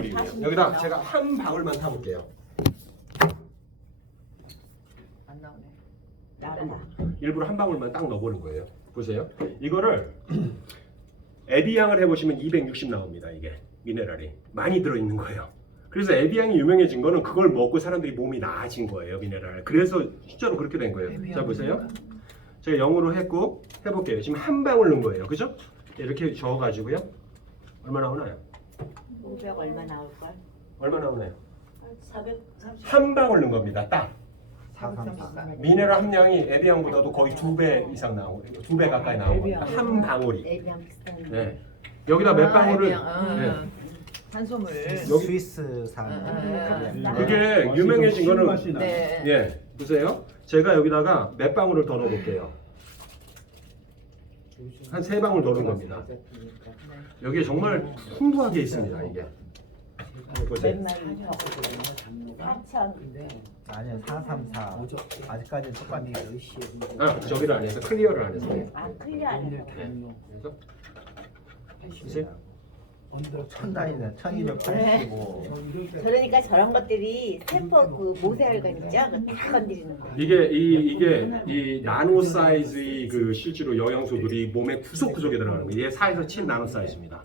여기다 제가 한 방울만 타볼게요. 안 나오네. 나온다. 일부러 한 방울만 딱 넣어보는 거예요. 보세요. 이거를 에비앙을 해보시면 260 나옵니다. 이게 미네랄이 많이 들어있는 거예요. 그래서 에비앙이 유명해진 거는 그걸 먹고 사람들이 몸이 나아진 거예요. 미네랄. 그래서 실제로 그렇게 된 거예요. 자 보세요. 제가 0으로 했고 해볼게요. 지금 한 방울 넣은 거예요. 그죠? 이렇게 저어가지고요. 얼마 나오나요? 500 얼마 나올걸? 얼마 나오나요? 430. 한 방울 넣은 겁니다. 딱. 434. 미네랄 함량이 에비앙보다도 거의 2배 이상 나오고 2배 가까이 나오고 겁니다. 한 방울이. 애비랑 비슷한. 네. 여기다 몇 방울을 네. 한소물. 여기- 스위스산. 그게 유명해진 거는 맛이 나. 네. 예 보세요. 제가 여기다가 몇 방울을 더 넣어볼게요. 한 3방울 넣는 겁니다. 여기에 정말 풍부하게 있습니다. 이게 보세요. 몇 마리 더. 4천. 아니요 434. 아직까지는 똑같이. 아 저기를 안 해서 클리어를 안 해서. 아 클리어 안 해. 그래서 보세요. 1000단위네. 1285. 그러니까 저런 것들이 세포 그 모세혈관 있죠? 그거 다 건드리는 거. 이게 이 나노 사이즈의 그 실제로 영양소들이 몸의 구석구석에 들어가는 거예요. 이게 4에서 7 나노 사이즈입니다.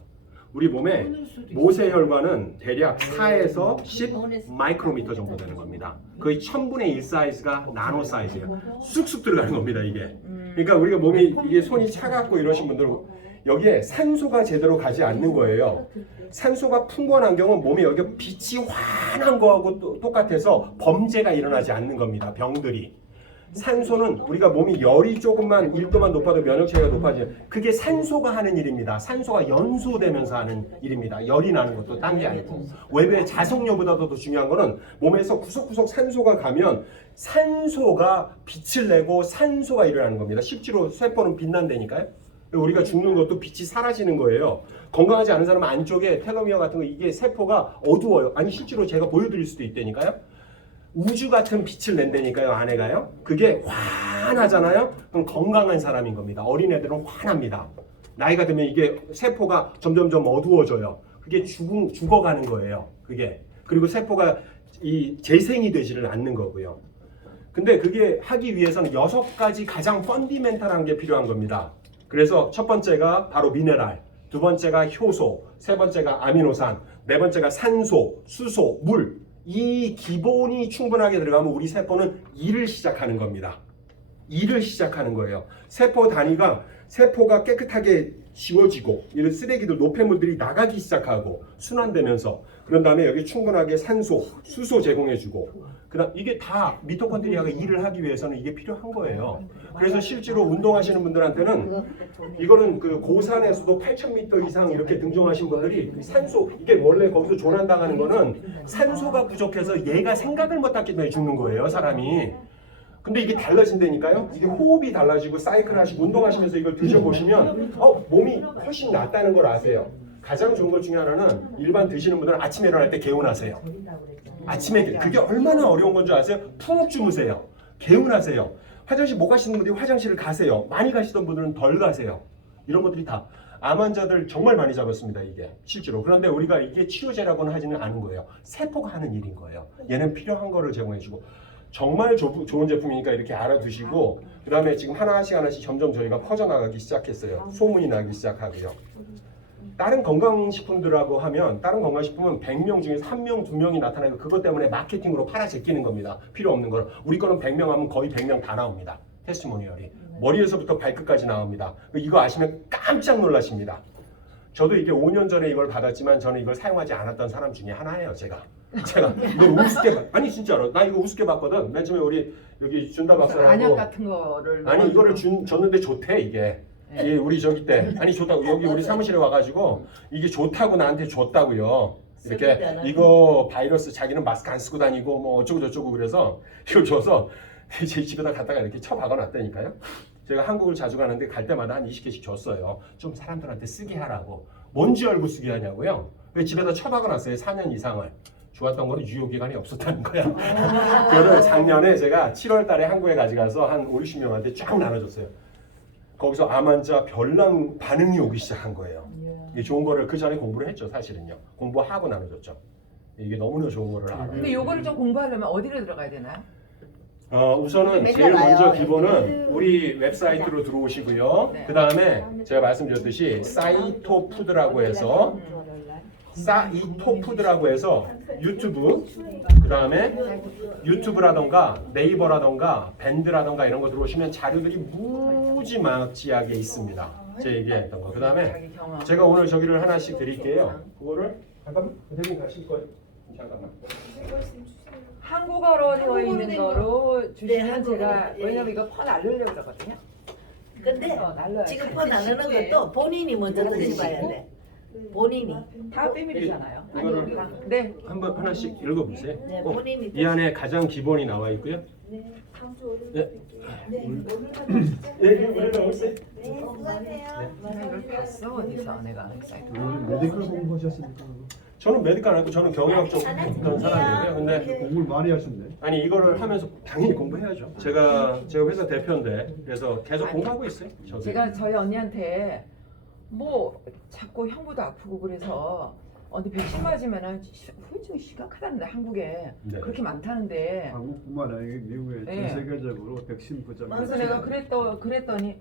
우리 몸에 모세혈관은 대략 4에서 10 마이크로미터 정도 되는 겁니다. 거의 1000분의 1 사이즈가 나노 사이즈예요. 쑥쑥 들어가는 겁니다, 이게. 그러니까 우리가 몸이 이게 손이 차갑고 이러신 분들은 여기에 산소가 제대로 가지 않는 거예요. 산소가 풍부한 환경은 몸에 여기 빛이 환한 거하고 똑같아서 범죄가 일어나지 않는 겁니다. 병들이. 산소는 우리가 몸이 열이 조금만 1도만 높아도 면역 체계가 높아지는 그게 산소가 하는 일입니다. 산소가 연소되면서 하는 일입니다. 열이 나는 것도 딴 게 아니고 외부의 자석료보다도 더 중요한 거는 몸에서 구석구석 산소가 가면 산소가 빛을 내고 산소가 일어나는 겁니다. 실제로 세포는 빛난다니까요. 우리가 죽는 것도 빛이 사라지는 거예요. 건강하지 않은 사람은 안쪽에 텔로미어 같은 거 이게 세포가 어두워요. 아니 실제로 제가 보여드릴 수도 있다니까요. 우주 같은 빛을 낸다니까요. 안에가요. 그게 환하잖아요. 그럼 건강한 사람인 겁니다. 어린애들은 환합니다. 나이가 들면 이게 세포가 점점점 어두워져요. 그게 죽어가는 거예요. 그게. 그리고 세포가 이 재생이 되지를 않는 거고요. 근데 그게 하기 위해서는 6가지 가장 펀디멘탈한 게 필요한 겁니다. 그래서 첫 번째가 바로 미네랄, 두 번째가 효소, 세 번째가 아미노산, 네 번째가 산소, 수소, 물. 이 기본이 충분하게 들어가면 우리 세포는 일을 시작하는 겁니다. 일을 시작하는 거예요. 세포 단위가 세포가 깨끗하게 지워지고 이런 쓰레기들 노폐물들이 나가기 시작하고 순환되면서 그런 다음에 여기 충분하게 산소, 수소 제공해주고 그다음 이게 다 미토콘드리아가 일을 하기 위해서는 이게 필요한 거예요. 그래서 실제로 운동하시는 분들한테는 이거는 그 고산에서도 8,000m 이상 이렇게 등정하신 분들이 산소 이게 원래 거기서 조난당하는 거는 산소가 부족해서 얘가 생각을 못하기 때문에 죽는 거예요, 사람이. 근데 이게 달라진다니까요. 이게 호흡이 달라지고 사이클 하시고 운동하시면서 이걸 드셔보시면 몸이 훨씬 낫다는 걸 아세요. 가장 좋은 것 중에 하나는 일반 드시는 분들은 아침에 일어날 때 개운하세요. 아침에 그게 얼마나 어려운 건 줄 아세요? 푹 주무세요. 개운하세요. 화장실 못 가시는 분들이 화장실을 가세요. 많이 가시던 분들은 덜 가세요. 이런 것들이 다 암 환자들 정말 많이 잡았습니다. 이게 실제로. 그런데 우리가 이게 치료제라고는 하지는 않은 거예요. 세포가 하는 일인 거예요. 얘는 필요한 거를 제공해주고 정말 좋은 제품이니까 이렇게 알아두시고 그 다음에 지금 하나씩 점점 저희가 퍼져나가기 시작했어요. 소문이 나기 시작하고요. 다른 건강식품들하고 하면 다른 건강식품은 100명 중에서 1명, 2명이 나타나고 그것 때문에 마케팅으로 팔아 제끼는 겁니다. 필요 없는 걸. 우리 거는 100명 하면 거의 100명 다 나옵니다. 테스티모니얼이. 머리에서부터 발끝까지 나옵니다. 이거 아시면 깜짝 놀라십니다. 저도 이게 5년 전에 이걸 받았지만 저는 이걸 사용하지 않았던 사람 중에 하나예요. 제가 이걸 우습게 아니 진짜로 나 이거 우습게 봤거든. 맨 처음에 우리 여기 준다 박사하고 안약 같은 거를 아니 이거를 줬는데 좋대 이게. 예, 우리 저기 때 아니 좋다고 여기 우리 사무실에 와가지고 이게 좋다고 나한테 줬다고요. 이렇게 이거 바이러스 자기는 마스크 안 쓰고 다니고 뭐 어쩌고 저쩌고 그래서 이걸 줘서 제 집에다 갖다가 이렇게 쳐박아놨다니까요. 제가 한국을 자주 가는데 갈 때마다 한 20개씩 줬어요. 좀 사람들한테 쓰게 하라고. 뭔지 알고 쓰게 하냐고요. 집에다 쳐박아놨어요. 4년 이상을. 좋았던 거는 유효기간이 없었다는 거야. 그거를 작년에 제가 7월 달에 한국에 가져가서 한 5, 60명한테 쫙 나눠줬어요. 거기서 암 환자 별난 반응이 오기 시작한 거예요. 이 좋은 거를 그 전에 공부를 했죠, 사실은요. 공부하고 나눠줬죠. 이게 너무나 좋은 거를 알아요. 근데 요거를 좀 공부하려면 어디로 들어가야 되나요? 우선은 맨날 제일 먼저 와요. 기본은 우리 웹사이트로 들어오시고요. 네. 그 다음에 제가 말씀드렸듯이 사이토푸드라고 해서 사이토푸드라고 해서 유튜브, 그 다음에 유튜브라던가 네이버라던가 밴드라던가 이런 거 들어오시면 자료들이 무지막지하게 있습니다. 제 얘기했던 거. 그 다음에 자기 경험. 제가 오늘 저기를 하나씩 드릴게요. 그거를 잠깐만, 대표님 가실 거예요. 잠깐만. 한국어로 되어 있는 거로 주시면 한국어로. 제가 예. 왜냐면 이거 펀 알려려고 그러거든요. 근데 날려요. 지금 폰 나누는 것도 본인이 먼저 드셔봐야 돼. 본인이. 다 비밀이잖아요. 이거를 네. 한번 하나씩 읽어보세요. 네, 꼭. 본인이 이 안에 가장 기본이 나와 있고요. 네, 다음 주 월요일 네. 뵐게요. 오늘부터 시작. 예, 오늘 오세요. 네, 수고하세요. 내가 이걸 봤어 어디서 내가 사이트. 메디컬 공부하셨으니까 저는 메디컬 안 했고 저는 경영학 쪽 했던 사람이고요. 근데 공부를 많이 하셨네. 아니 이거를 하면서 당연히 공부해야죠. 제가 회사 대표인데 그래서 계속 공부하고 있어요. 저도. 제가 저희 언니한테 뭐 자꾸 형부도 아프고 그래서 언니 백신 맞으면은 후유증이 심각하다는데 한국에 네. 그렇게 많다는데 한국뿐만 아니라 미국에 네. 전 세계적으로 백신 부작. 그래서 내가 그랬더니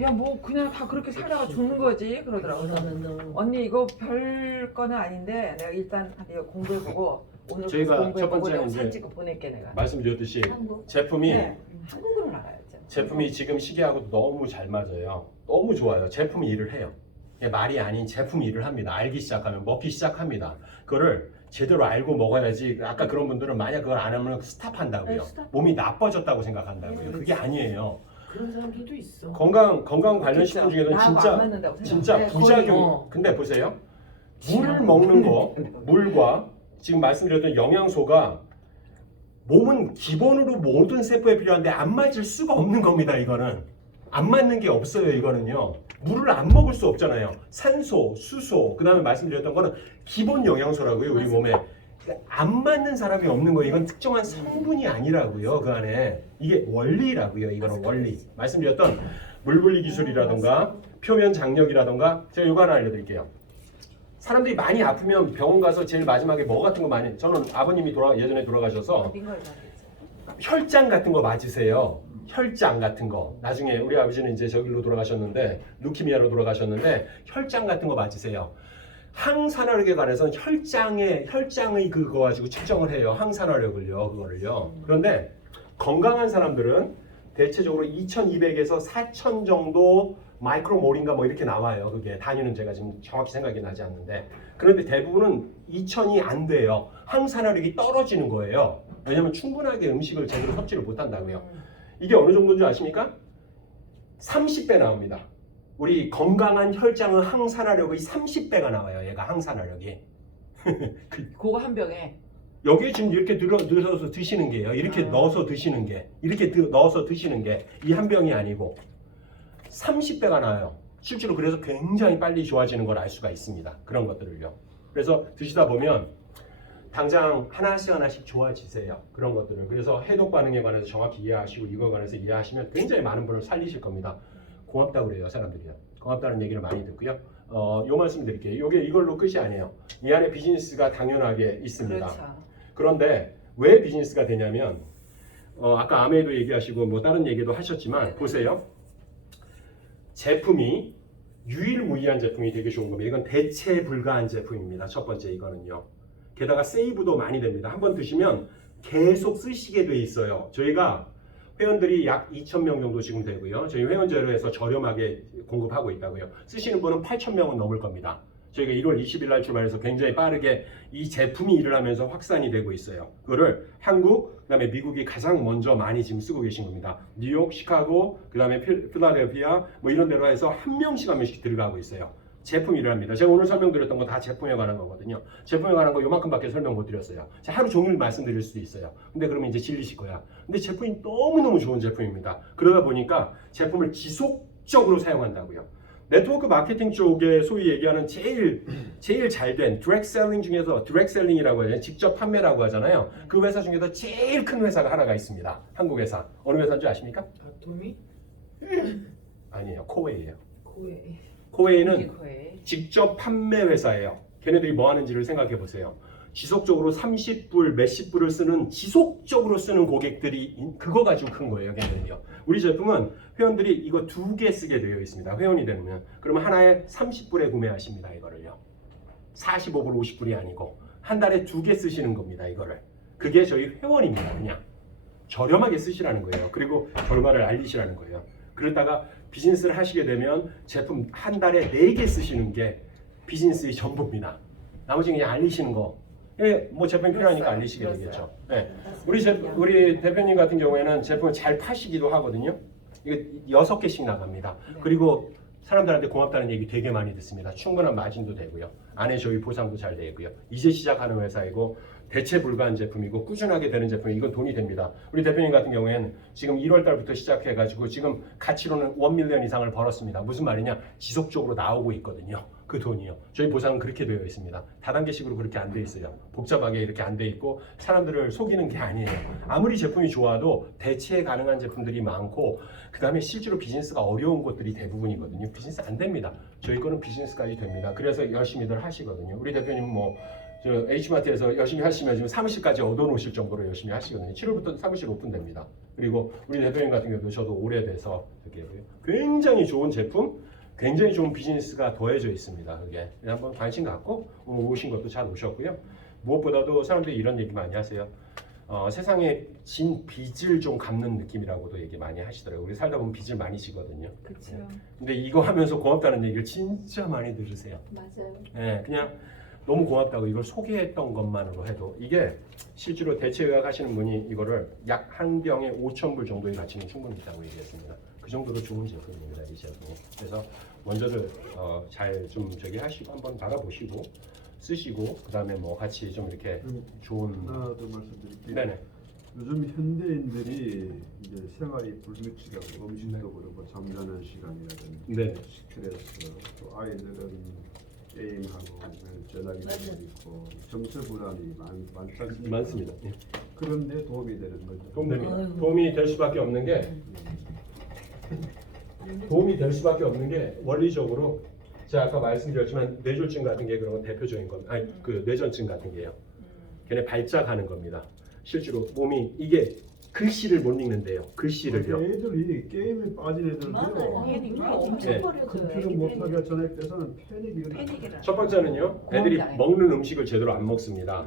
야 뭐 그냥 다 그렇게 살다가 죽는 거지 그러더라고. 그래서 언니 이거 별 거는 아닌데 내가 일단 이거 공부해보고 오늘 저희가 첫 공부해보고 번째는 내가 이제 사진 찍고 보낼게 내가. 말씀드렸듯이 한국. 제품이 네, 한국어는 알아야죠. 제품이 지금 시기하고 너무 잘 맞아요. 너무 좋아요. 제품이 일을 해요. 이게 말이 아닌 제품이 일을 합니다. 알기 시작하면 먹기 시작합니다. 그거를 제대로 알고 먹어야지. 아까 그런 분들은 만약 그걸 안 하면 스탑한다고요. 네, 스탑. 몸이 나빠졌다고 생각한다고요. 그게 아니에요. 그런 사람들도 있어. 건강 관련 식품 중에서는 나하고 안 진짜 맞는다고 생각해. 진짜 네, 부작용. 거의 뭐. 근데 보세요. 물을 먹는 거, 물과 지금 말씀드렸던 영양소가 몸은 기본으로 모든 세포에 필요한데 안 맞을 수가 없는 겁니다. 이거는 안 맞는 게 없어요. 이거는요. 물을 안 먹을 수 없잖아요. 산소, 수소, 그다음에 말씀드렸던 거는 기본 영양소라고요. 우리 몸에 안 맞는 사람이 없는 거예요. 이건 특정한 성분이 아니라고요. 그 안에 이게 원리라고요. 이거는 원리. 말씀드렸던 물 분리 기술이라던가 표면 장력이라던가 제가 이거 하나 알려드릴게요. 사람들이 많이 아프면 병원 가서 제일 마지막에 뭐 같은 거 많이 저는 아버님이 예전에 돌아가셔서 혈장 같은 거 맞으세요. 혈장 같은 거. 나중에 우리 아버지는 이제 저길로 돌아가셨는데 루키미아로 돌아가셨는데 혈장 같은 거 맞으세요. 항산화력에 관해서는 혈장의 그거 가지고 측정을 해요. 항산화력을요. 그거를요. 그런데 건강한 사람들은 대체적으로 2200에서 4000 정도 마이크로몰인가 뭐 이렇게 나와요. 그게 단위는 제가 지금 정확히 생각이 나지 않는데 그런데 대부분은 2000이 안 돼요. 항산화력이 떨어지는 거예요. 왜냐하면 충분하게 음식을 제대로 섭취를 못 한다고요. 이게 어느 정도인 줄 아십니까? 30배 나옵니다. 우리 건강한 혈장은 항산화력의 30배가 나와요. 얘가 항산화력이. 그거 한 병에 여기에 지금 이렇게 넣어서 드시는 게요. 이렇게 넣어서 드시는 게. 이렇게 넣어서 드시는 게 이 한 병이 아니고 30배가 나와요. 실제로 그래서 굉장히 빨리 좋아지는 걸 알 수가 있습니다. 그런 것들을요. 그래서 드시다 보면 당장 하나씩 좋아지세요. 그런 것들을. 그래서 해독 반응에 관해서 정확히 이해하시고 이거에 관해서 이해하시면 굉장히 많은 분을 살리실 겁니다. 고맙다고 그래요. 사람들이요. 고맙다는 얘기를 많이 듣고요. 요 말씀 드릴게요. 이걸로 끝이 아니에요. 이 안에 비즈니스가 당연하게 있습니다. 그렇죠. 그런데 왜 비즈니스가 되냐면 아까 아메도 얘기하시고 뭐 다른 얘기도 하셨지만 보세요. 제품이 유일무이한 제품이 되게 좋은 겁니다. 이건 대체 불가한 제품입니다. 첫 번째 이거는요. 게다가 세이브도 많이 됩니다. 한번 드시면 계속 쓰시게 돼 있어요. 저희가 회원들이 약 2,000명 정도 지금 되고요. 저희 회원제로 해서 저렴하게 공급하고 있다고요. 쓰시는 분은 8,000명은 넘을 겁니다. 저희가 1월 20일 날 출발해서 굉장히 빠르게 이 제품이 일을 하면서 확산이 되고 있어요. 그거를 한국, 그 다음에 미국이 가장 먼저 많이 지금 쓰고 계신 겁니다. 뉴욕, 시카고, 그 다음에 필라델피아 뭐 이런 데로 해서 한 명씩 들어가고 있어요. 제품 일을 합니다. 제가 오늘 설명드렸던 거 다 제품에 관한 거거든요. 제품에 관한 거 요만큼밖에 설명 못 드렸어요. 제가 하루 종일 말씀드릴 수도 있어요. 근데 그러면 이제 질리실 거야. 근데 제품이 너무너무 좋은 제품입니다. 그러다 보니까 제품을 지속적으로 사용한다고요. 네트워크 마케팅 쪽에 소위 얘기하는 제일 잘된 디렉트 셀링 중에서 디렉트 셀링이라고 하잖아요. 직접 판매라고 하잖아요. 그 회사 중에서 제일 큰 회사가 하나가 있습니다. 한국 회사. 어느 회사인지 아십니까? 도미? 아니에요. 코웨이예요. 코에 코웨이는 거의. 직접 판매 회사예요. 걔네들이 뭐 하는지를 생각해 보세요. 지속적으로 30불, 몇십 불을 쓰는 지속적으로 쓰는 고객들이 그거 가지고 큰 거예요. 걔네들이요. 우리 제품은 회원들이 이거 2개 쓰게 되어 있습니다. 회원이 되면 그러면 하나에 30불에 구매하십니다. 이거를요. 45불, 50불이 아니고 한 달에 2개 쓰시는 겁니다. 이거를. 그게 저희 회원입니다. 그냥 저렴하게 쓰시라는 거예요. 그리고 결과를 알리시라는 거예요. 그러다가 비즈니스를 하시게 되면 제품 한 달에 4개 쓰시는 게 비즈니스의 전부입니다. 나머지 그냥 알리시는 거. 예, 뭐 제품이 필요하니까 알리시게 되겠죠. 네. 우리 대표님 같은 경우에는 제품을 잘 파시기도 하거든요. 이거 6개씩 나갑니다. 네. 그리고 사람들한테 고맙다는 얘기 되게 많이 듣습니다. 충분한 마진도 되고요. 안에 저희 보상도 잘 되고요. 이제 시작하는 회사이고 대체 불가한 제품이고 꾸준하게 되는 제품이 이건 돈이 됩니다. 우리 대표님 같은 경우에는 지금 1월 달부터 시작해가지고 지금 가치로는 1밀리언 이상을 벌었습니다. 무슨 말이냐? 지속적으로 나오고 있거든요. 그 돈이요. 저희 보상은 그렇게 되어 있습니다. 다단계식으로 그렇게 안 돼 있어요. 복잡하게 이렇게 안 돼 있고 사람들을 속이는 게 아니에요. 아무리 제품이 좋아도 대체 가능한 제품들이 많고 그 다음에 실제로 비즈니스가 어려운 것들이 대부분이거든요. 비즈니스 안 됩니다. 저희 거는 비즈니스까지 됩니다. 그래서 열심히들 하시거든요. 우리 대표님 뭐 저 H마트에서 열심히 하시면 지금 사무실까지 얻어놓으실 정도로 열심히 하시거든요. 7월부터 사무실 오픈됩니다. 그리고 우리 대표님 같은 경우도 저도 오래돼서 이렇게 굉장히 좋은 제품, 굉장히 좋은 비즈니스가 더해져 있습니다. 그게 한번 관심 갖고 오늘 오신 것도 잘 오셨고요. 무엇보다도 사람들이 이런 얘기 많이 하세요. 세상에 진 빚을 좀 갚는 느낌이라고도 얘기 많이 하시더라고요. 우리 살다 보면 빚을 많이 지거든요. 그렇죠. 근데 이거 하면서 고맙다는 얘기를 진짜 많이 들으세요. 맞아요. 네, 그냥 너무 고맙다고 이걸 소개했던 것만으로 해도 이게 실제로 대체의학 하시는 분이 이거를 약 한 병에 5,000불 정도의 가치는 충분히 있다고 얘기했습니다. 그 정도로 좋은 제품입니다, 이 제품이. 그래서 먼저들 잘 좀 저기 하시고 한번 받아보시고 쓰시고 그 다음에 뭐 같이 좀 이렇게 좋은 하나 더 말씀드릴게요. 네네. 요즘 현대인들이 이제 생활이 불규칙하고 음식도 그렇고 잠자는 시간이라든지 네. 스트레스, 또 아이들은 게임하고 전화기도 있고 정서 불안이 많습니다. 예. 그런데 도움이 되는 거죠. 도움됩니다. 도움이 될 수밖에 없는 게 원리적으로 제가 아까 말씀드렸지만 뇌졸중 같은 게 그런 건 대표적인 겁니다. 아니 그 뇌전증 같은 게요. 걔네 발작하는 겁니다. 실제로 몸이 이게 글씨를 못 읽는데요. 글씨를요. 애들이 게임에 빠진 애들도 네. 컴퓨터 못하게 전액돼서는 패닉이거든요. 첫 번째는요. 애들이 먹는 음식을 제대로 안 먹습니다.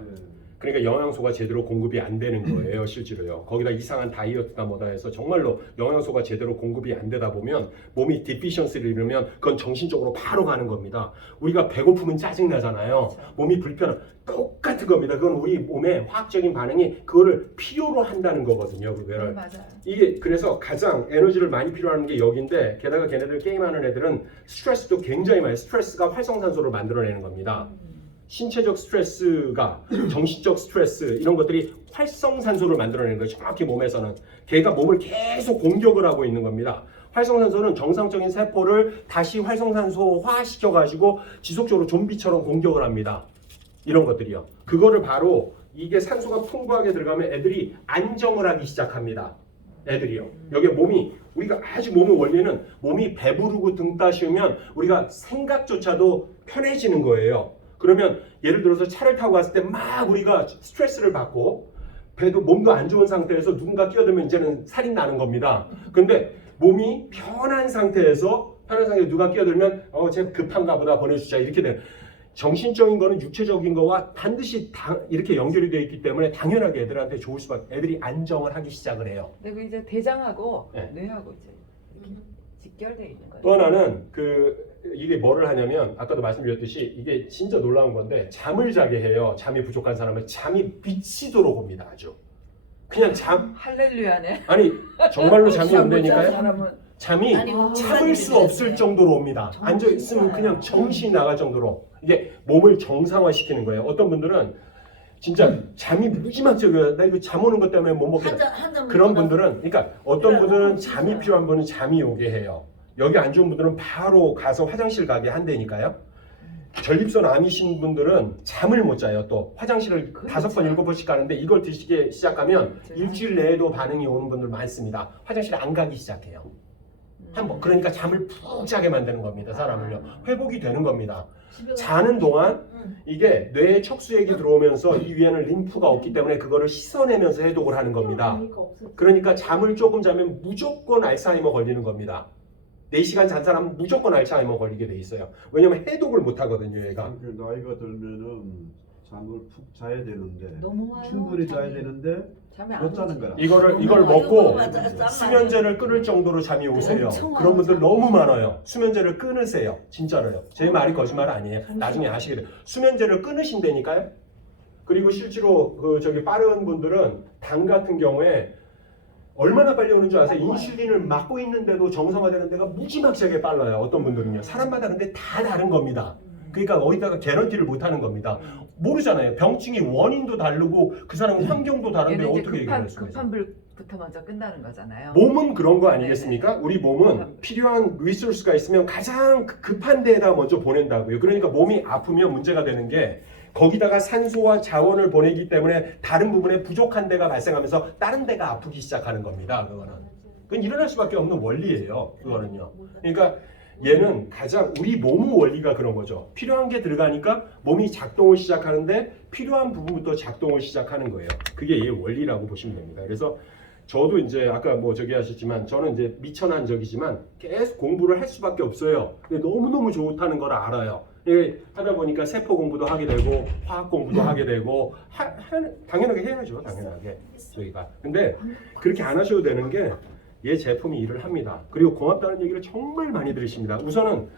그러니까 영양소가 제대로 공급이 안 되는 거예요, 실제로요. 거기다 이상한 다이어트다 뭐다 해서 정말로 영양소가 제대로 공급이 안 되다 보면 몸이 디피션스를 이루면 그건 정신적으로 바로 가는 겁니다. 우리가 배고프면 짜증 나잖아요. 몸이 불편한 똑같은 겁니다. 그건 우리 몸의 화학적인 반응이 그거를 필요로 한다는 거거든요, 그거를. 맞아요. 이게 그래서 가장 에너지를 많이 필요하는 게 여기인데 게다가 걔네들 게임하는 애들은 스트레스도 굉장히 많이 스트레스가 활성산소를 만들어내는 겁니다. 신체적 스트레스가 정신적 스트레스 이런 것들이 활성산소를 만들어내는 거예요. 정확히 몸에서는 걔가 몸을 계속 공격을 하고 있는 겁니다. 활성산소는 정상적인 세포를 다시 활성산소화 시켜가지고 지속적으로 좀비처럼 공격을 합니다. 이런 것들이요. 그거를 바로 이게 산소가 풍부하게 들어가면 애들이 안정을 하기 시작합니다. 애들이요. 여기 몸이 우리가 아주 몸의 원리는 몸이 배부르고 등 따시우면 우리가 생각조차도 편해지는 거예요. 그러면 예를 들어서 차를 타고 갔을 때 막 우리가 스트레스를 받고 배도 몸도 안 좋은 상태에서 누군가 끼어들면 이제는 살인 나는 겁니다. 근데 몸이 편한 상태에서 누가 끼어들면 쟤 급한가 보다 보내주자 이렇게 되는 정신적인 거는 육체적인 거와 반드시 이렇게 연결이 되어 있기 때문에 당연하게 애들한테 좋을 수밖에 애들이 안정을 하기 시작을 해요. 그리고 이제 대장하고 네. 뇌하고 이제 이렇게 직결돼 있는 거예요. 또 하나는 이게 뭐를 하냐면 아까도 말씀드렸듯이 이게 진짜 놀라운 건데 잠을 자게 해요. 잠이 부족한 사람은 잠이 미치도록 옵니다. 아주 그냥 할렐루야네. 아니 정말로 잠이 잠 못 온다니까요. 자는 사람은 잠이 참을 수 없을 정도로 옵니다. 앉아 있으면 그냥 정신이 나갈 정도로 이게 몸을 정상화시키는 거예요. 어떤 분들은 진짜 잠이 무지막지해요. 나 이거 잠 오는 것 때문에 못 먹겠다. 그런 분들은 그러니까 어떤 분들은 잠이 필요한 분은 잠이 오게 해요. 여기 안 좋은 분들은 바로 가서 화장실 가게 한다니까요. 전립선 암이신 분들은 잠을 못 자요. 또 화장실을 5번, 7번씩 가는데 이걸 드시기 시작하면 일주일 내에도 반응이 오는 분들 많습니다. 화장실에 안 가기 시작해요. 그러니까 잠을 푹 자게 만드는 겁니다. 사람을요. 회복이 되는 겁니다. 자는 동안 이게 뇌에 척수액이 들어오면서 이 위에는 림프가 없기 때문에 그거를 씻어내면서 해독을 하는 겁니다. 그러니까 잠을 조금 자면 무조건 알츠하이머 걸리는 겁니다. 4시간 잔 사람은 무조건 알츠하이머 걸리게 돼 있어요. 왜냐면 해독을 못 하거든요, 얘가. 그 나이가 들면은 잠을 푹 자야 되는데 너무 와요. 충분히 자야 되는데 잠이 안 못 자는 오지. 거라. 이걸 먹고 맞아. 수면제를 끊을 정도로 잠이 오세요. 엄청 그런 분들 많아요. 너무 많아요. 수면제를 끊으세요. 진짜로요. 제 말이 거짓말 아니에요. 나중에 아시게 돼요. 수면제를 끊으신다니까요. 그리고 실제로 빠른 분들은 당 같은 경우에 얼마나 빨리 오는 줄 아세요? 인슐린을 맞고 있는데도 정상화되는 데가 무지막지하게 빨라요. 어떤 분들은요. 사람마다 근데 다 다른 겁니다. 그러니까 어디다가 개런티를 못 하는 겁니다. 모르잖아요. 병증이 원인도 다르고 그 사람 환경도 다른데 얘는 이제 어떻게 얘기할 수가 있어요? 급한 불부터 먼저 끝나는 거잖아요. 몸은 그런 거 아니겠습니까? 우리 몸은 필요한 리소스가 있으면 가장 급한 데에다 먼저 보낸다고요. 그러니까 몸이 아프면 문제가 되는 게 거기다가 산소와 자원을 보내기 때문에 다른 부분에 부족한 데가 발생하면서 다른 데가 아프기 시작하는 겁니다. 그건 일어날 수밖에 없는 원리예요. 그거는요. 그러니까 얘는 가장 우리 몸의 원리가 그런 거죠. 필요한 게 들어가니까 몸이 작동을 시작하는데 필요한 부분부터 작동을 시작하는 거예요. 그게 얘의 원리라고 보시면 됩니다. 그래서 저도 이제 아까 하셨지만 저는 이제 미천한적이지만 계속 공부를 할 수밖에 없어요. 근데 너무너무 좋다는 걸 알아요. 하다 보니까 세포 공부도 하게 되고 화학 공부도 하게 되고 당연하게 해야죠. 당연하게 저희가. 근데 그렇게 안 하셔도 되는 게 얘 제품이 일을 합니다. 그리고 고맙다는 얘기를 정말 많이 들으십니다. 우선은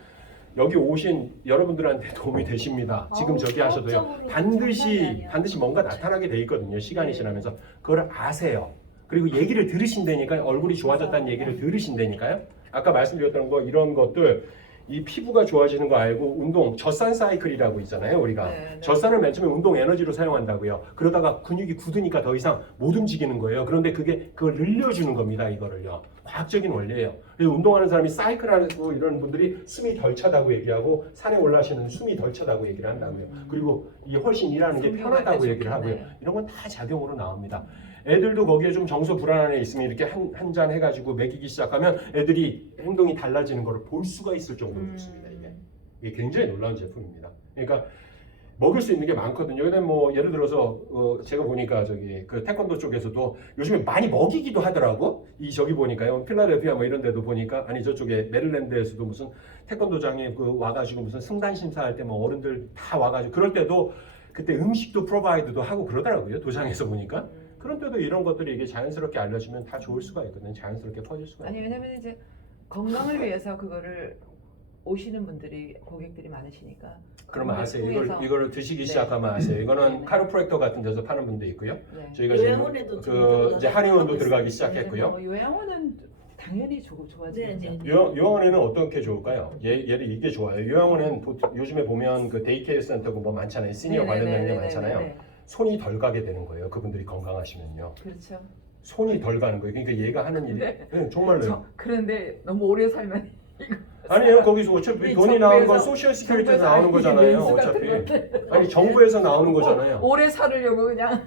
여기 오신 여러분들한테 도움이 되십니다. 지금 저기 하셔도요. 반드시 뭔가 나타나게 돼 있거든요. 시간이 지나면서 그걸 아세요. 그리고 얘기를 들으신다니까요. 얼굴이 좋아졌다는 얘기를 들으신다니까요. 아까 말씀드렸던 거 이런 것들 이 피부가 좋아지는 거 알고 운동 젖산 사이클이라고 있잖아요. 우리가 네. 젖산을 맨 처음에 운동 에너지로 사용한다고요. 그러다가 근육이 굳으니까 더 이상 못 움직이는 거예요. 그런데 그걸 늘려주는 겁니다. 이거를요. 과학적인 원리예요. 그래서 운동하는 사람이 사이클하고 이런 분들이 숨이 덜 차다고 얘기하고 산에 올라가시는 숨이 덜 차다고 얘기를 한다고요. 그리고 이게 훨씬 일하는 게 편하다고 얘기를 하고요. 이런 건 다 작용으로 나옵니다. 애들도 거기에 좀 정서 불안한 애 있으면 이렇게 한 잔 해가지고 먹이기 시작하면 애들이 행동이 달라지는 것을 볼 수가 있을 정도로 좋습니다. 이게 굉장히 놀라운 제품입니다. 그러니까 먹을 수 있는 게 많거든요. 근데 예를 들어서 제가 보니까 그 태권도 쪽에서도 요즘에 많이 먹이기도 하더라고. 저기 보니까요. 필라델피아 이런 데도 보니까 아니 저쪽에 메릴랜드에서도 무슨 태권도장에 와가지고 무슨 승단 심사할 때 어른들 다 와가지고 그럴 때도 그때 음식도 프로바이드도 하고 그러더라고요. 도장에서 보니까. 그런 때도 이런 것들이 이게 자연스럽게 알려지면 다 좋을 수가 있거든요. 자연스럽게 퍼질 수가 있어요. 아니 왜냐면 이제 건강을 위해서 그거를 오시는 분들이 고객들이 많으시니까. 그러면 아세요. 통해서. 이거를 드시기 네. 시작하면 아세요. 이거는 네. 카로프랙터 같은 데서 파는 분도 있고요. 네. 저희가 지금 요양원에도 이제 한의원도 들어가기 시작했고요. 요양원은 당연히 좋아지죠. 네. 요양원에는 어떻게 좋을까요? 얘를 이게 좋아요. 요양원은 요즘에 보면 그 데이케어 센터고 많잖아요. 시니어 관련된 게 많잖아요. 손이 덜 가게 되는 거예요. 그분들이 건강하시면요. 그렇죠. 손이 덜 가는 거예요. 그러니까 얘가 하는 일이 네, 정말로요. 그런데 너무 오래 살면 아니에요. 거기서 어차피 돈이 나오는 건 소셜 시큐리티에서 나오는 거잖아요. 어차피. 아니 정부에서 나오는 거잖아요. 오래 살으려고 그냥.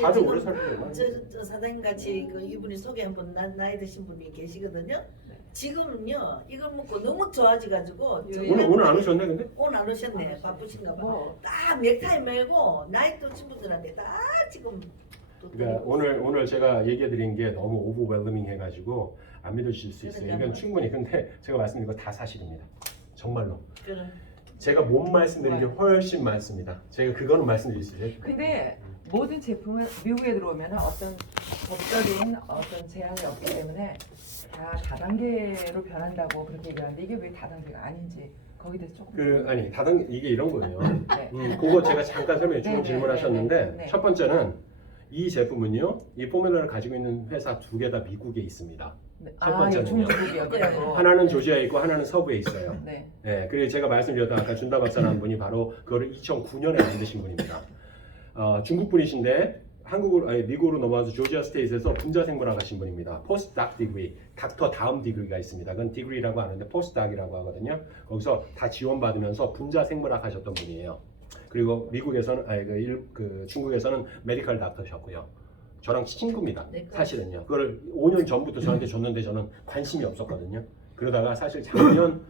다들 오래 살거예요. 저 사장님 같이 이분이 소개한 분 나이 드신 분이 계시거든요. 지금은요 이걸 먹고 너무 좋아져가지고 오늘 안 오셨네 근데? 오늘 안 오셨네. 바쁘신가 봐. 뭐 딱 넥타이 메고 나이 드신 분들한테 딱 지금 그러니까 오늘 제가 얘기해드린 게 너무 오버웰밍 해가지고 안 믿어주실 수 있어요. 이건 충분히 근데 제가 말씀드린 거 다 사실입니다. 정말로. 그래. 제가 못 말씀드린 게 훨씬 많습니다. 제가 그거는 말씀드릴 수 있어요. 근데 모든 제품은 미국에 들어오면 어떤 법적인 어떤 제한이 없기 때문에 다 다단계로 변한다고 그렇게 얘기하는데 이게 왜 다단계가 아닌지 거기에 대해서 조금 아니 다단 이게 이런 거예요. 네. 그거 제가 잠깐 설명해 주고 네, 질문하셨는데 네. 첫 번째는 이 제품은요. 이 포뮬러를 가지고 있는 회사 2개 다 미국에 있습니다. 첫 번째는요. 중국이요. 하나는 조지아에 있고 하나는 서부에 있어요. 네. 네, 그리고 제가 말씀드렸던 아까 준다 박사라는 분이 바로 그거를 2009년에 만드신 분입니다. 중국 분이신데 미국으로 넘어와서 조지아 스테이트에서 분자생물학 하신 분입니다. 포스트닥 디그리, 닥터 다음 디그리가 있습니다. 그건 디그리라고 하는데 포스트닥이라고 하거든요. 거기서 다 지원받으면서 분자생물학 하셨던 분이에요. 그리고 미국에서는 중국에서는 메디컬 닥터셨고요. 저랑 친구입니다. 네, 사실은요. 그걸 5년 전부터 저한테 줬는데 저는 관심이 없었거든요. 그러다가 사실 작년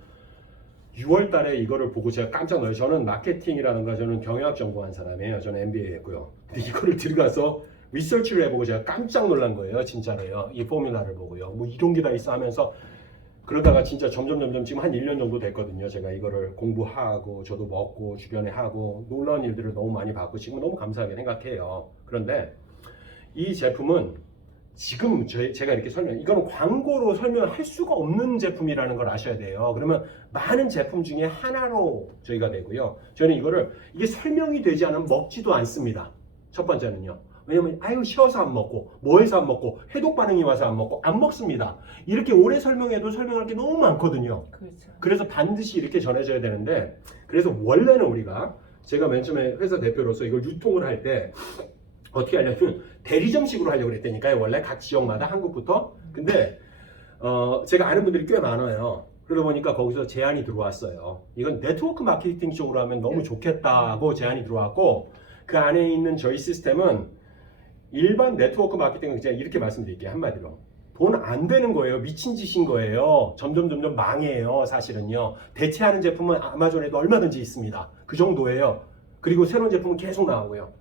6월 달에 이거를 보고 제가 깜짝 놀라요. 저는 마케팅이라든가 저는 경영학 전공한 사람이에요. 저는 MBA 했고요. 근데 이거를 들어가서 리서치를 해보고 제가 깜짝 놀란 거예요. 진짜로요. 이 포뮬라를 보고요. 뭐 이런 게 다 있어 하면서 그러다가 진짜 점점 지금 한 1년 정도 됐거든요. 제가 이거를 공부하고 저도 먹고 주변에 하고 놀라운 일들을 너무 많이 봤고 지금 너무 감사하게 생각해요. 그런데 이 제품은 지금 제가 이렇게 이거는 광고로 설명할 수가 없는 제품이라는 걸 아셔야 돼요. 그러면 많은 제품 중에 하나로 저희가 되고요. 저는 이게 설명이 되지 않으면 먹지도 않습니다. 첫 번째는요. 왜냐면 아유 쉬어서 안 먹고 뭐해서 안 먹고 해독 반응이 와서 안 먹고 안 먹습니다. 이렇게 오래 설명해도 설명할 게 너무 많거든요. 그렇죠. 그래서 반드시 이렇게 전해져야 되는데 그래서 원래는 우리가 제가 맨 처음에 회사 대표로서 이걸 유통을 할 때 어떻게 하냐면 대리점식으로 하려고 그랬다니까요. 원래 각 지역마다 한국부터. 근데 제가 아는 분들이 꽤 많아요. 그러다 보니까 거기서 제안이 들어왔어요. 이건 네트워크 마케팅 쪽으로 하면 너무 좋겠다고 제안이 들어왔고 그 안에 있는 저희 시스템은 일반 네트워크 마케팅은 제가 이렇게 말씀드릴게요. 한마디로. 돈 안 되는 거예요. 미친 짓인 거예요. 점점 망해요. 사실은요. 대체하는 제품은 아마존에도 얼마든지 있습니다. 그 정도예요. 그리고 새로운 제품은 계속 나오고요.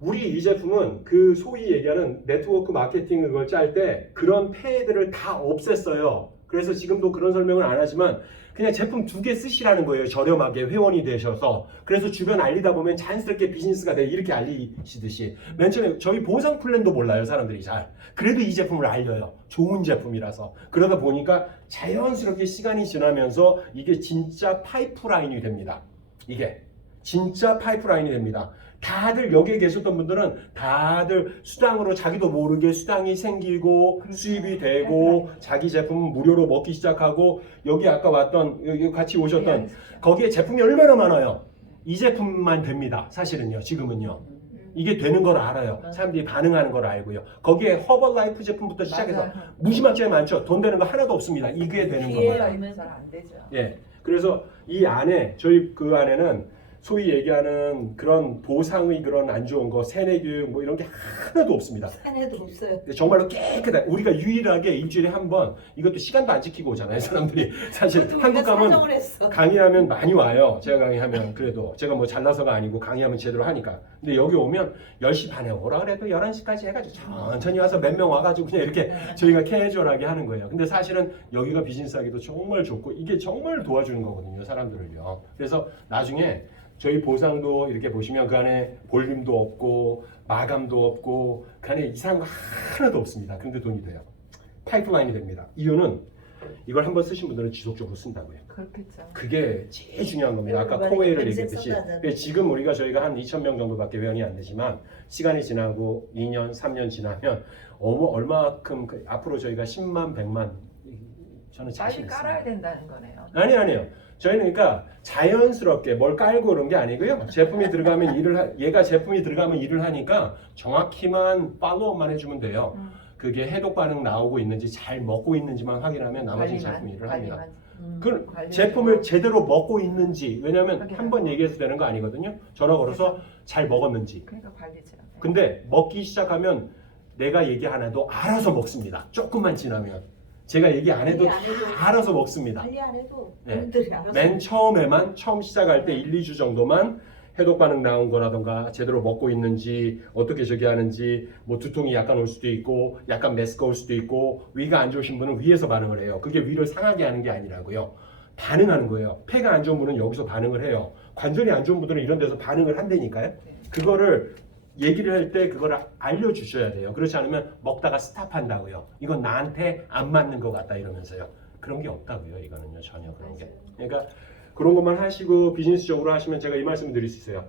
우리 이 제품은 그 소위 얘기하는 네트워크 마케팅 그걸 짤 때 그런 폐해들을 다 없앴어요. 그래서 지금도 그런 설명을 안 하지만 그냥 제품 2개 쓰시라는 거예요. 저렴하게 회원이 되셔서. 그래서 주변 알리다 보면 자연스럽게 비즈니스가 돼. 이렇게 알리시듯이. 맨 처음에 저희 보상 플랜도 몰라요. 사람들이 잘. 그래도 이 제품을 알려요. 좋은 제품이라서. 그러다 보니까 자연스럽게 시간이 지나면서 이게 진짜 파이프라인이 됩니다. 이게 진짜 파이프라인이 됩니다. 다들 여기에 계셨던 분들은 다들 수당으로 자기도 모르게 수당이 생기고 그렇죠. 수입이 되고 자기 제품은 무료로 먹기 시작하고 여기 아까 왔던 여기 같이 오셨던 거기에 제품이 얼마나 많아요. 이 제품만 됩니다. 사실은요. 지금은요. 이게 되는 걸 알아요. 사람들이 반응하는 걸 알고요. 거기에 허벌라이프 제품부터 시작해서 맞아요. 무지막지하게 많죠. 돈 되는 거 하나도 없습니다. 이게 되는 예. 겁니다. 라이브 잘안 되죠. 예. 그래서 이 안에 저희 그 안에는 소위 얘기하는 그런 보상의 그런 안 좋은 거, 세뇌 교육 뭐 이런 게 하나도 없습니다. 산에도 없어요. 정말로 깨끗한 우리가 유일하게 일주일에 한 번 이것도 시간도 안 지키고 오잖아요. 사람들이 사실 한국 가면 사정을 했어. 강의하면 많이 와요. 제가 강의하면 그래도 제가 뭐 잘나서가 아니고 강의하면 제대로 하니까. 근데 여기 오면 10시 반에 오라 그래도 11시까지 해가지고 천천히 와서 몇 명 와가지고 그냥 이렇게 저희가 캐주얼하게 하는 거예요. 근데 사실은 여기가 비즈니스 하기도 정말 좋고 이게 정말 도와주는 거거든요. 사람들을요. 그래서 나중에 저희 보상도 이렇게 보시면 그 안에 볼륨도 없고 마감도 없고 그 안에 이상한 거 하나도 없습니다. 근데 돈이 돼요. 파이프라인이 됩니다. 이유는 이걸 한번 쓰신 분들은 지속적으로 쓴다고요. 그렇겠죠. 그게 제일 중요한 겁니다. 아까 그러니까 코웨이를 검색 얘기했듯이 쏟아져. 지금 저희가 한 2,000명 정도밖에 회원이 안 되지만 시간이 지나고 2년, 3년 지나면 얼마큼 앞으로 저희가 10만, 100만 저는 자신 빨리 있습니다. 깔아야 된다는 거네요. 아니에요. 저희는 그러니까 자연스럽게 뭘 깔고 그런 게 아니고요. 제품이 들어가면 얘가 제품이 들어가면 일을 하니까 정확히만 팔로우만 해주면 돼요. 그게 해독 반응 나오고 있는지 잘 먹고 있는지만 확인하면 나머지 제품이 일을 합니다. 그 관리만. 제품을 제대로 먹고 있는지 왜냐하면 확인하고. 한 번 얘기해서 되는 거 아니거든요. 전화 걸어서 잘 먹었는지. 그러니까 관리죠. 근데 먹기 시작하면 내가 얘기 안 해도 알아서 먹습니다. 조금만 지나면 제가 얘기 안 해도 관리 안 해도 다 알아서 먹습니다. 관리 안 해도 네. 본인들이 알아서. 맨 처음 시작할 때 1, 2주 정도만 해독 반응 나온 거라던가 제대로 먹고 있는지 어떻게 저기 하는지 뭐 두통이 약간 올 수도 있고 약간 메스가 올 수도 있고 위가 안 좋으신 분은 위에서 반응을 해요. 그게 위를 상하게 하는 게 아니라고요. 반응하는 거예요. 폐가 안 좋은 분은 여기서 반응을 해요. 관절이 안 좋은 분들은 이런 데서 반응을 한다니까요. 그거를 얘기를 할 때 그걸 알려주셔야 돼요. 그렇지 않으면 먹다가 스탑한다고요. 이건 나한테 안 맞는 것 같다 이러면서요. 그런 게 없다고요. 이거는요. 전혀 그런 게. 그러니까 그런 것만 하시고 비즈니스적으로 하시면 제가 이 말씀을 드릴 수 있어요.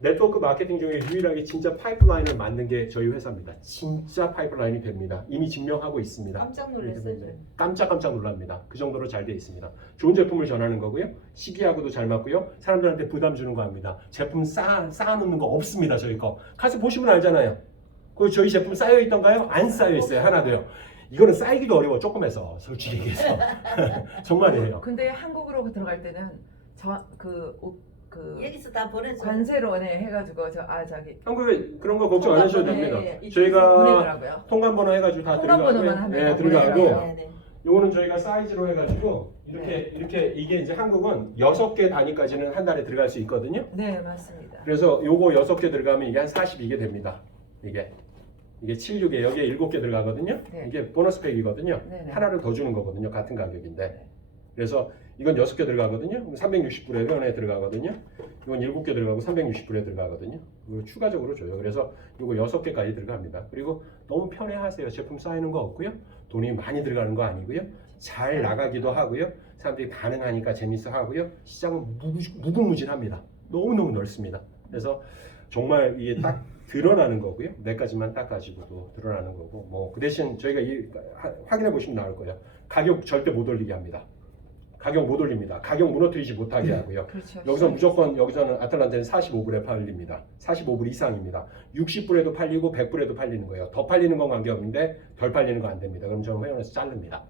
네트워크 마케팅 중에 유일하게 진짜 파이프라인을 만든 게 저희 회사입니다. 진짜 파이프라인이 됩니다. 이미 증명하고 있습니다. 깜짝 놀랐어요. 저는. 깜짝 놀랍니다. 그 정도로 잘 돼 있습니다. 좋은 제품을 전하는 거고요. 시기하고도 잘 맞고요. 사람들한테 부담 주는 거 합니다. 제품 쌓아놓는 거 없습니다. 저희 거. 가서 보시면 알잖아요. 그 저희 제품 쌓여 있던가요? 안 쌓여 있어요. 하나도요. 이거는 쌓이기도 어려워. 조금 해서 솔직히 얘기해서 정말이에요. 근데 한국으로 들어갈 때는 그 여기서 다 보내줘. 관세로 해가지고 저기 한국에 그런 거 걱정 안 하셔도 됩니다. 이쪽에서 저희가 보내더라고요. 통관번호 해가지고 다 통관번호만 들어가고, 하면 네, 다 들어가고, 보내요. 네. 요거는 저희가 사이즈로 해가지고 이렇게 이게 이제 한국은 6개 단위까지는 한 달에 들어갈 수 있거든요. 네, 맞습니다. 그래서 요거 6개 들어가면 이게 한 42개 됩니다. 이게 76개 여기에 7개 들어가거든요. 네. 이게 보너스 팩이거든요. 네네. 하나를 더 주는 거거든요. 같은 가격인데. 그래서 이건 6개 들어가거든요. 360불에 회원에 들어가거든요. 이건 7개 들어가고 360불에 들어가거든요. 그리고 추가적으로 줘요. 그래서 이거 6개까지 들어갑니다. 그리고 너무 편해하세요. 제품 쌓이는 거 없고요. 돈이 많이 들어가는 거 아니고요. 잘 나가기도 하고요. 사람들이 반응하니까 재밌어 하고요. 시장은 무궁무진합니다. 너무너무 넓습니다. 그래서 정말 이게 딱 드러나는 거고요. 몇 가지만 딱 가지고도 드러나는 거고, 뭐 그 대신 저희가 확인해 보시면 나올 거예요. 가격 절대 못 올리게 합니다. 가격 못 올립니다. 가격 무너뜨리지 못하게 하고요. 그렇죠. 여기서 무조건 여기서는 아틀란타는 45불에 팔립니다. 45불 이상입니다. 60불에도 팔리고 100불에도 팔리는 거예요. 더 팔리는 건 관계없는데 덜 팔리는 거 안 됩니다. 그럼 저 회원에서 자릅니다.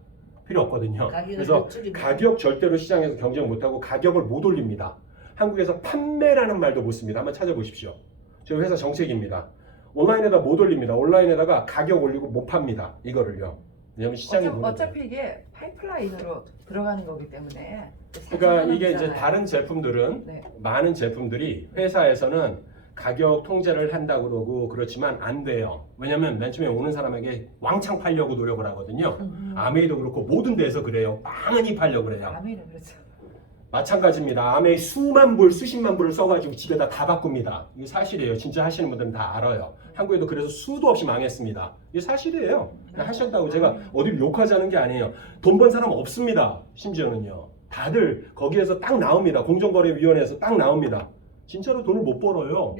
필요 없거든요. 그래서 가격 절대로 시장에서 경쟁 못하고 가격을 못 올립니다. 한국에서 판매라는 말도 못 씁니다. 한번 찾아보십시오. 저희 회사 정책입니다. 온라인에다 못 올립니다. 온라인에다가 가격 올리고 못 팝니다. 이거를요. 왜냐면 시장이 어차피 이게 파이프라인으로 들어가는 거기 때문에. 그러니까 이게 이제 사전화되잖아요. 다른 제품들은 네. 많은 제품들이 회사에서는 가격 통제를 한다고 그러고 그렇지만 안 돼요. 왜냐면 맨 처음에 오는 사람에게 왕창 팔려고 노력을 하거든요. 아메이도 그렇고 모든 데서 그래요. 많이 팔려고 그래요. 아메이는 그렇죠. 마찬가지입니다. 아메이 수만 불, 수십만 불을 써가지고 집에다 다 바꿉니다. 이게 사실이에요. 진짜 하시는 분들은 다 알아요. 한국에도 그래서 수도 없이 망했습니다. 이게 사실이에요. 하셨다고 제가 어디 욕하자는 게 아니에요. 돈 번 사람 없습니다. 심지어는요. 다들 거기에서 딱 나옵니다. 공정거래위원회에서 딱 나옵니다. 진짜로 돈을 못 벌어요.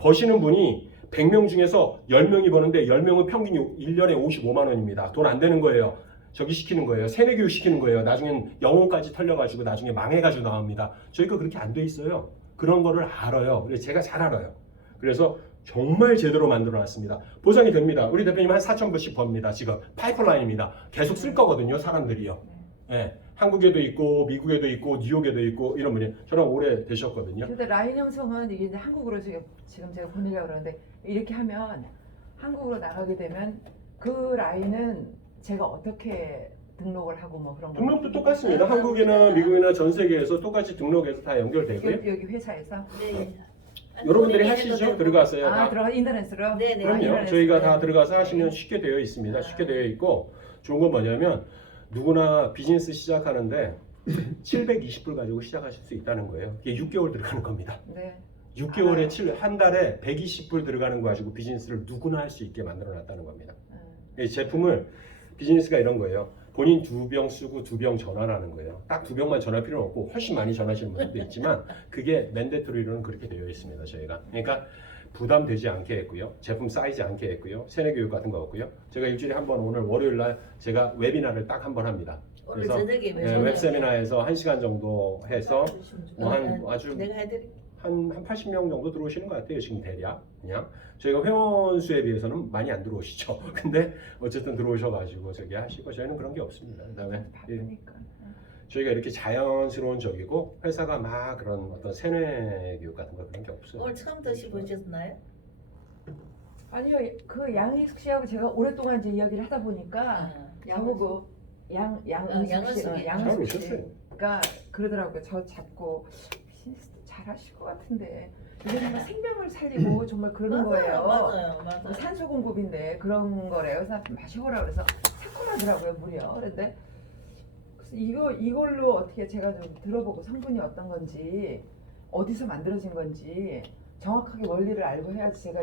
버시는 분이 100명 중에서 10명이 버는데 10명은 평균이 1년에 55만 원입니다. 돈 안 되는 거예요. 저기 시키는 거예요. 세뇌 교육 시키는 거예요. 나중엔 영혼까지 털려가지고 나중에 망해가지고 나옵니다. 저희가 그렇게 안 돼 있어요. 그런 거를 알아요. 그래서 제가 잘 알아요. 그래서 정말 제대로 만들어놨습니다. 보장이 됩니다. 우리 대표님 한 4,000불씩 법니다. 지금 파이프라인입니다. 계속 쓸 거거든요. 사람들이요. 예. 한국에도 있고 미국에도 있고 뉴욕에도 있고 이런 분이 저랑 오래 되셨거든요. 근데 라인 형성은 이게 이제 한국으로 지금 제가 보내려고 그러는데 이렇게 하면 한국으로 나가게 되면 그 라인은 제가 어떻게 등록을 하고 뭐 그런 거 등록도 똑같습니다. 한국이나 미국이나 전 세계에서 똑같이 등록해서 다 연결되고요. 여기 회사에서 네. 여러분들이 하시죠? 들어가세요. 다. 들어가 인터넷으로 네네. 그럼요. 인터넷으로. 저희가 다 들어가서 하시면 쉽게 되어 있습니다. 쉽게 되어 있고 좋은 건 뭐냐면 누구나 비즈니스 시작하는데 720불 가지고 시작하실 수 있다는 거예요. 이게 6개월 들어가는 겁니다. 네. 6개월에 한 달에 120불 들어가는 거 가지고 비즈니스를 누구나 할 수 있게 만들어 놨다는 겁니다. 이 제품을 비즈니스가 이런 거예요. 본인 2병 쓰고 2병 전환하는 거예요. 딱 2병만 전할 필요는 없고 훨씬 많이 전하시는 분들도 있지만 그게 맨데토리로는 그렇게 되어 있습니다. 저희가. 그러니까 부담되지 않게 했고요. 제품 쌓이지 않게 했고요. 세뇌 교육 같은 거 없고요. 제가 일주일에 한 번 오늘 월요일 날 제가 웨비나를 딱 한 번 합니다. 오늘 그래서 저녁에 웹 세미나에서 1시간 정도 해서 뭐 한 아주 내가 해드릴게. 한 80명 정도 들어오시는 것 같아요. 지금 대략 그냥 저희가 회원 수에 비해서는 많이 안 들어오시죠. 근데 어쨌든 들어오셔가지고 저기 하시고 저희는 그런 게 없습니다. 그다음에 바쁘니까. 저희가 이렇게 자연스러운 적이고 회사가 막 그런 어떤 세뇌 교육 같은 거 그런 게 없어요. 오늘 처음 드셔보셨나요? 아니요, 그 양희숙 씨하고 제가 오랫동안 이제 이야기를 하다 보니까 저보고 양희숙 잘 씨, 오셨어요. 가 그러더라고요. 저 잡고 비즈니스 잘하실 것 같은데 이게 정말 생명을 살리고 정말 그러는 거예요. 맞아요. 산소 공급인데 그런 거래요. 그래서 마셔보라 그래서 새콤하더라고요, 무려. 그런데 그래서 이걸로 어떻게 제가 좀 들어보고 성분이 어떤 건지 어디서 만들어진 건지 정확하게 원리를 알고 해야지 제가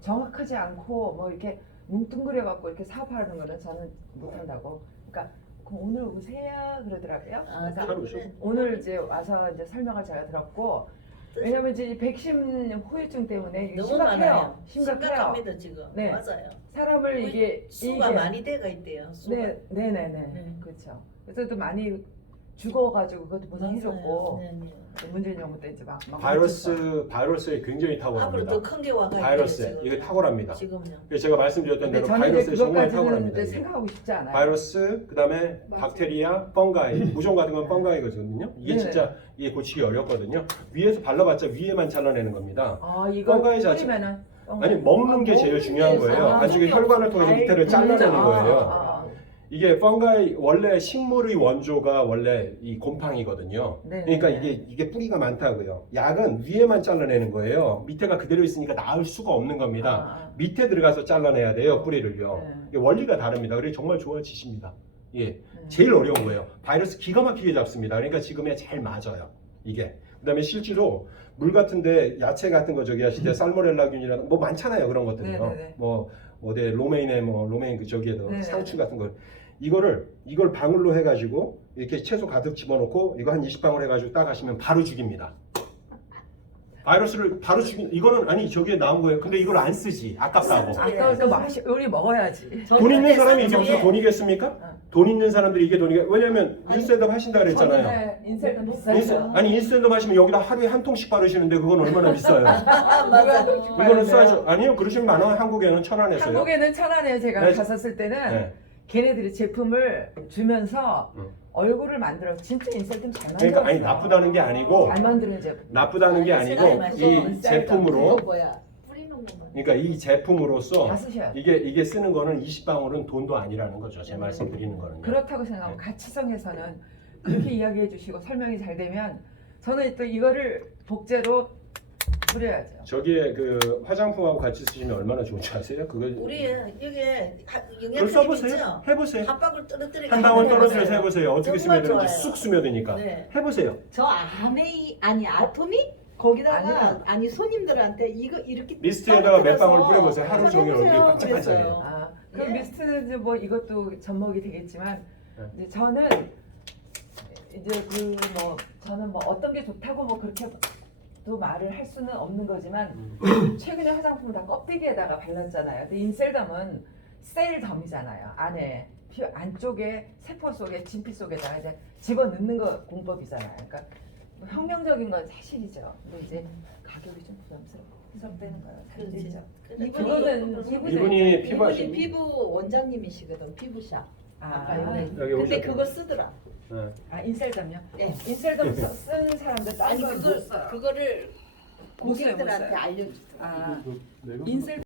정확하지 않고 뭐 이렇게 뭉뚱그려 갖고 이렇게 사업하는 거는 저는 못한다고. 그러니까 그럼 오늘 오세요 그러더라고요. 그래서 오늘 이제 와서 이제 설명을 제가 들었고 왜냐면 이제 백신 후유증 때문에 너무 심각해요. 많아요. 심각해요. 심각합니다 지금. 네. 맞아요. 사람을 이게 수가 많이 돼가 있대요. 수가. 네네네. 그렇죠. 그래서 또 많이 죽어가지고 그것도 보상해줬고 네, 네. 문재인 정부 때 이제 막 바이러스에 굉장히 앞으로 탁월합니다. 더 큰 게 와가 바이러스에 이게 탁월합니다. 지금요. 그래서 제가 말씀드렸던 근데 대로 저는 이제 바이러스에 정말 그것까지는 탁월합니다. 이제 이게. 생각하고 싶지 않아요. 바이러스, 그다음에 박테리아, 펑가이, 무좀 같은 건 펑가이거든요. 이게 네. 진짜 이게 고치기 어렵거든요. 위에서 발라봤자 위에만 잘라내는 겁니다. 아 이거 펑가이 자체- 뿌리면은 아니 먹는 게 제일 중요한 거예요. 아, 안쪽에 혈관을 통해서 밑에를 잘라내는 거예요. 이게 펑가이 원래 식물의 원조가 원래 이 곰팡이거든요. 네. 그러니까 이게 뿌리가 많다고요. 약은 위에만 잘라내는 거예요. 밑에가 그대로 있으니까 나을 수가 없는 겁니다. 밑에 들어가서 잘라내야 돼요, 뿌리를요. 네. 이게 원리가 다릅니다. 그래서 정말 좋아지십니다. 예, 제일 어려운 거예요. 바이러스 기가 막히게 잡습니다. 그러니까 지금에 제일 맞아요. 이게. 그다음에 실제로 물 같은데 야채 같은 거 저기 하실 때 살모넬라균이라는 뭐 많잖아요, 그런 것들이요. 네네네. 뭐 어디 로메인에 뭐 로메인 그 저기에도 네네. 상추 같은 거 이걸 방울로 해가지고 이렇게 채소 가득 집어넣고 이거 한 20방울 해가지고 딱 하시면 바로 죽입니다. 바이러스를 바로 죽인 이거는 아니 저기에 나온 거예요. 근데 이걸 안 쓰지 아깝다고. 아까워서 우리 먹어야지. 돈 있는 사람이 이게 무슨 돈 돈이겠습니까? 돈 있는 사람들이 이게 돈이겠? 왜냐면 인스턴트 하신다 그랬잖아요. 저는 인셀도 비싸요. 아니 인스턴트 하시면 여기다 하루에 한 통씩 바르시는데 그건 얼마나 비싸요? 맞아. 이거는 싸죠. 아니요 그러시면 만 원, 한국에는 1,000원 했어요. 한국에는 1,000원에 제가 네. 갔었을 때는 네. 걔네들이 제품을 주면서 응. 얼굴을 만들어 진짜 인셀템 잘 만들었어. 그러니까 아니 나쁘다는 게 아니고 잘 만드는 제품. 나쁘다는 게 아니고 이 제품으로 뭐야? 뿌리는 것만. 그러니까 이 제품으로서 다 쓰셔야 돼. 이게 쓰는 거는 20방울은 돈도 아니라는 거죠. 제 말씀드리는 거는. 그렇다고 생각하고 네. 가치성에서는 그렇게 이야기해 주시고 설명이 잘 되면 저는 또 이거를 복제로 뿌려야죠. 저기에 그 화장품하고 같이 쓰시면 얼마나 좋은지 아세요? 그거 우리 여기에 그걸 영양크림 써보세요. 있죠? 해보세요. 한 방울 떨어뜨려. 한 방울 떨어뜨려서 해보세요. 어떻게 정말 스며드는지 좋아요. 쑥 스며드니까. 네. 해보세요. 저 아메이 아니 아토미 거기다가 아니야. 아니 손님들한테 이거 이렇게 미스트에다가 몇 떨어뜨려서 방울 뿌려보세요. 하루 종일 얼굴이 해보세요. 반짝반짝해요. 그랬어요. 아, 그럼 예. 미스트는 이제 뭐 이것도 접목이 되겠지만 네. 이제 저는 이제 그 뭐 저는 뭐 어떤 게 좋다고 뭐 그렇게 또 말을 할 수는 없는 거지만 최근에 화장품을 다 껍데기에다가 발랐잖아요. 근데 인셀덤은 셀덤이잖아요. 안에 피 안쪽에 세포 속에 진피 속에다가 이제 집어 넣는 거 공법이잖아요. 그러니까 뭐 혁명적인 건 사실이죠. 근데 이제 가격이 좀 부담스럽되는 거예요. 그렇지. 그거는 이분이 이분이 피부 원장님이시거든 피부샵. 아까 여기. 여기 근데 오셨죠? 그거 쓰더라. 네. 아 인셀덤요? 네. 인셀덤 쓴 사람들 딴 아니 걸 못 써요. 그거를 못 써요, 못 고객들한테 써요. 알려주더라. 아 내가 인셀